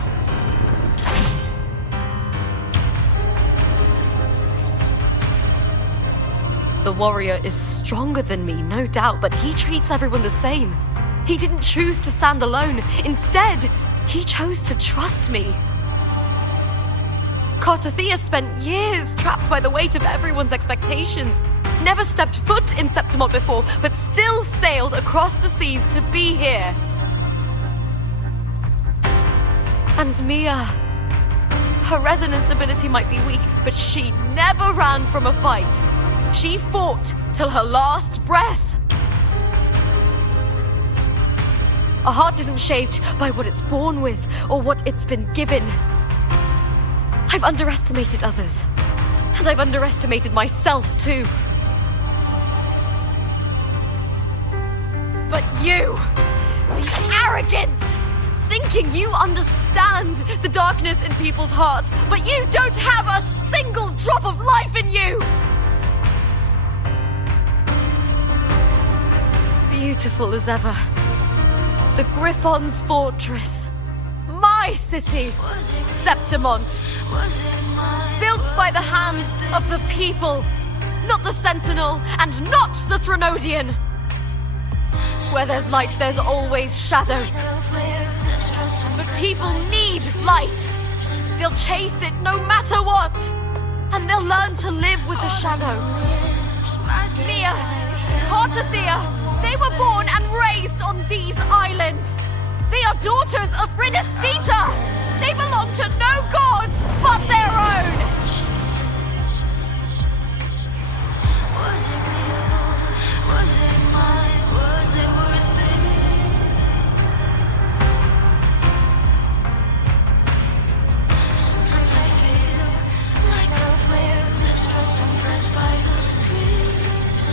The warrior is stronger than me, no doubt, but he treats everyone the same. He didn't choose to stand alone. Instead, he chose to trust me. Cartothea spent years trapped by the weight of everyone's expectations. Never stepped foot in Septimont before, but still sailed across the seas to be here. And Mia, her resonance ability might be weak, but she never ran from a fight. She fought till her last breath. A heart isn't shaped by what it's born with or what it's been given. I've underestimated others, and I've underestimated myself too. But you, the arrogance, the thinking you understand the darkness in people's hearts, but you don't have a single drop of life in you! Beautiful as ever. The Griffon's fortress. My city, Septimont. Built by the hands of the people, not the Sentinel and not the Threnodian. Where there's light, there's always shadow. But people need light. They'll chase it no matter what. And they'll learn to live with the shadow. Mia, Cartathea, they were born and raised on these islands. They are daughters of Renacita. They belong to no gods but their own. Was it real? Was it mine? Was it worth it? Sometimes I feel like a flare that's stressed and pressed by the streets.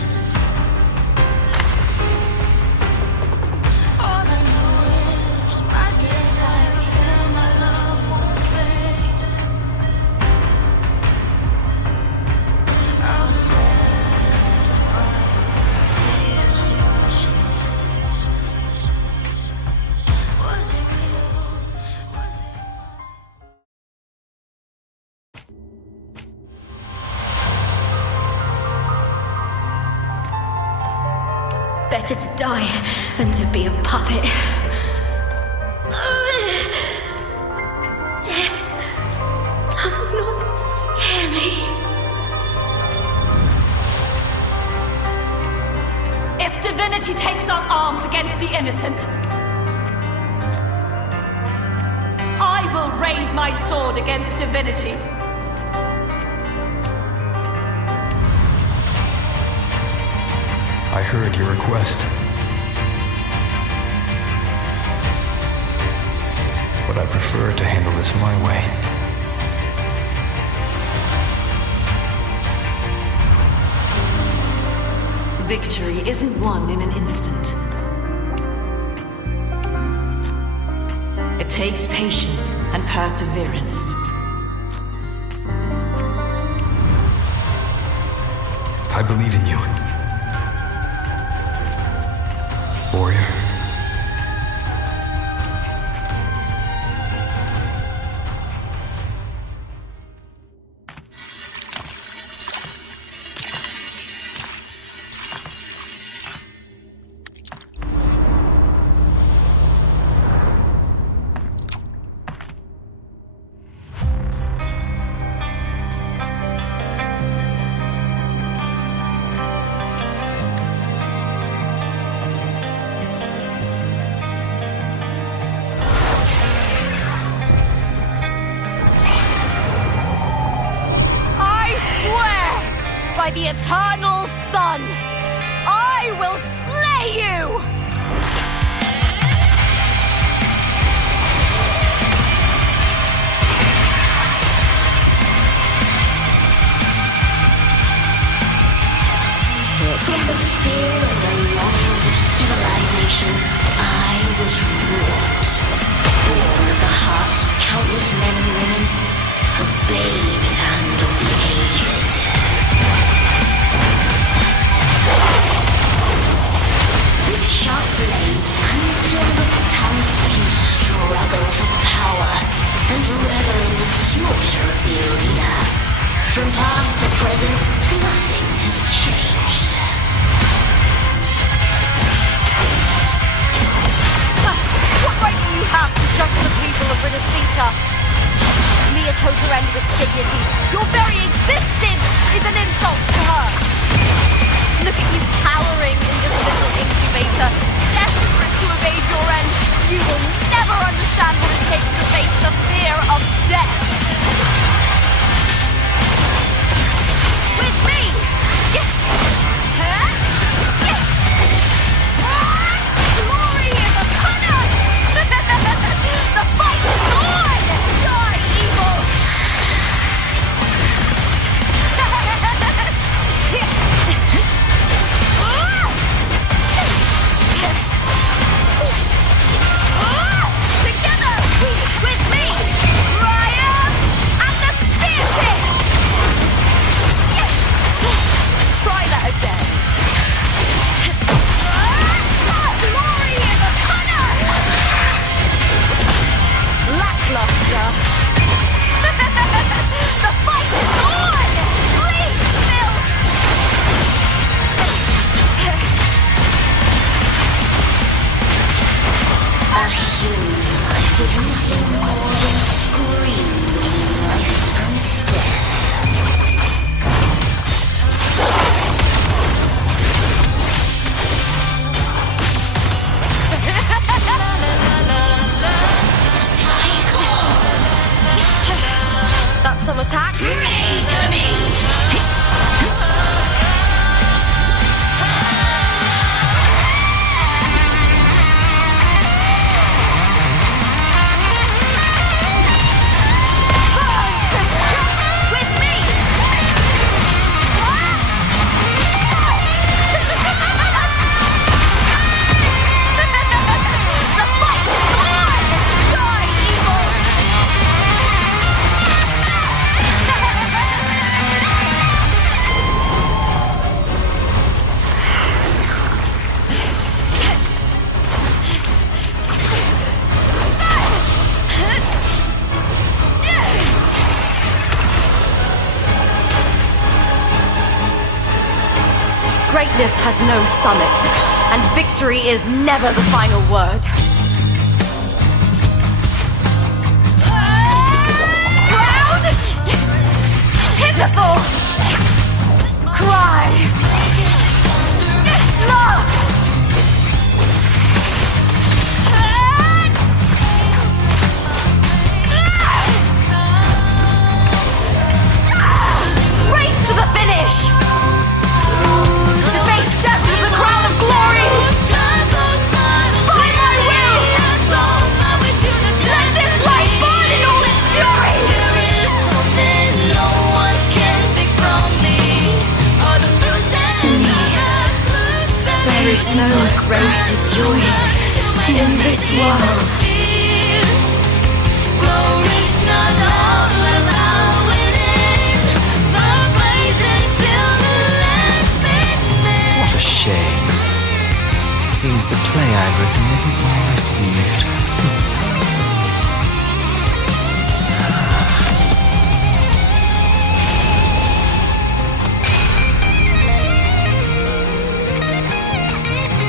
All I know is my desire and my love won't fade. I'll set a fire against your sheets. Was it real? Was it Better to die than to be a puppet. Death does not scare me. If divinity takes up arms against the innocent, I will raise my sword against divinity. I heard your request. But I prefer to handle this my way. Victory isn't won in an instant. It takes patience and perseverance. I believe in you. Warrior. By the eternal sun, I will slay you! From the fear and the longings of civilization, I was wrought. Born of the hearts of countless men and women, of babes and of the aged. With sharp blades and silver tongue, you struggle for power and revel in the slaughter of the arena. From past to present, nothing has changed. What right do you have to judge the people of Renacita? Mia chose her end with dignity. Your very existence is an insult to her. Look at you cowering in this little incubator, desperate to evade your end. You will never understand what it takes to face the fear of death. With me! Glory is upon us! The fight is on! Die, evil! Together! some attack. To me. Greatness has no summit, and victory is never the final word. Proud! Pitiful! Cry! Love! Race to the finish! To face death with the crown of glory! By my will! Let this light burn in all its fury! There is something no one can take from me. To me, There is no greater joy in this world. Glory's not all about winning, but blazing till the last minute. What a shame. Seems the play I've written isn't well received.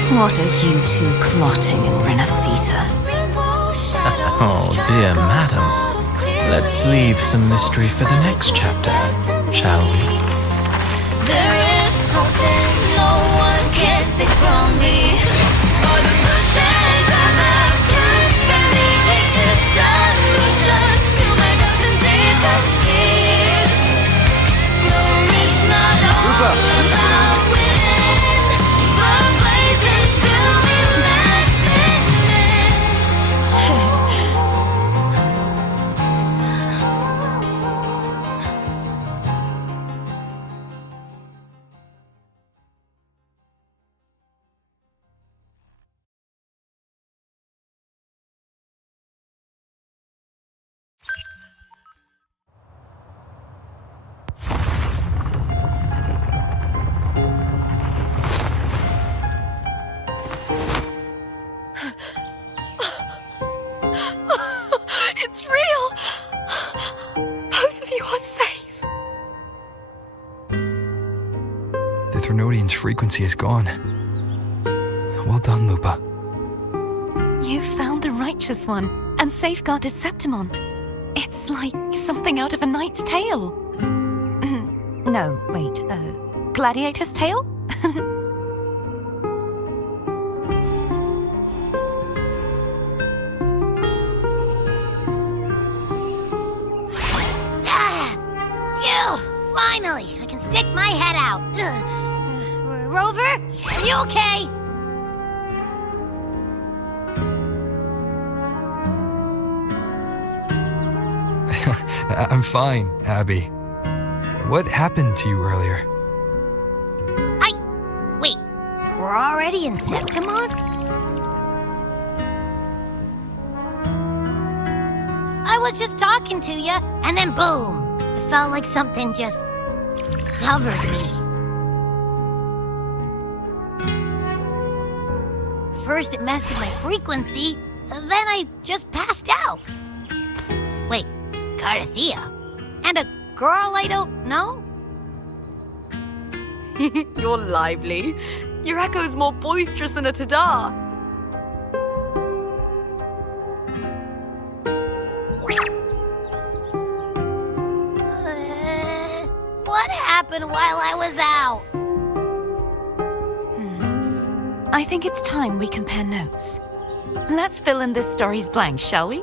What are you two plotting in Renacita? Oh dear madam. Let's leave some mystery for the next chapter, shall we? There is something no one can take from me. All the bruises I have just beneath this is solution to my dozen deepest fears. Glory's not all about winning, but blazing till the last It's real! Both of you are safe. The Threnodian's frequency is gone. Well done, Lupa. You found the righteous one and safeguarded Septimont. It's like something out of a knight's tale. No, wait, gladiator's tale? Finally, I can stick my head out. Rover, are you okay? I'm fine, Abby. What happened to you earlier? Wait, we're already in Septimont? I was just talking to you, and then boom! It felt like something just covered me. First it messed with my frequency, then I just passed out. Wait, Carthea? And a girl I don't know? You're lively. Your echo's more boisterous than a Tadar. What happened while I was out? I think it's time we compare notes. Let's fill in this story's blanks, shall we?